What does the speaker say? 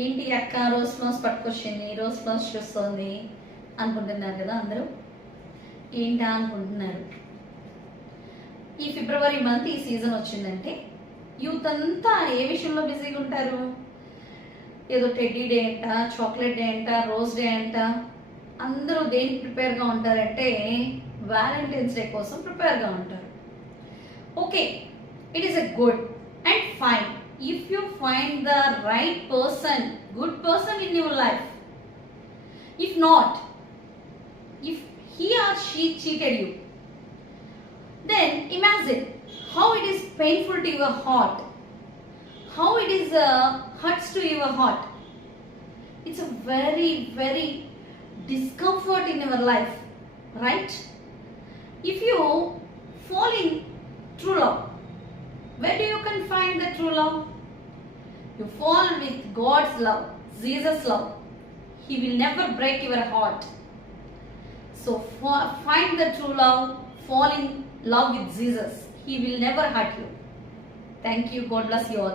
ఏంటి అక్క rose flowers పట్టుకొచ్చింది, రోజ్ ఫ్లవర్స్ చూస్తుంది అనుకుంటున్నారు కదా అందరూ. ఏంటా అనుకుంటున్నారు. ఈ ఫిబ్రవరి మంత్ ఈ సీజన్ వచ్చిందంటే యూత్ అంతా ఏ విషయంలో బిజీగా ఉంటారు? ఏదో టెడ్డీ డే అంట, చాక్లెట్ డే అంట, రోజ్ డే అంట. అందరూ దేనికి ప్రిపేర్గా ఉంటారంటే వ్యాలంటైన్స్ డే కోసం ప్రిపేర్గా ఉంటారు. Okay, it is a good and fine if you find the right person, good person in your life. If not, if he or she cheated you, then imagine how it is painful to your heart, how it is hurts to your heart. It's a very discomfort in your life, right? If you fall in true love, where do you can find the true love? You fall with God's love, Jesus' love. He will never break your heart. So find the true love, fall in love with Jesus. He will never hurt you. Thank you. God bless you all.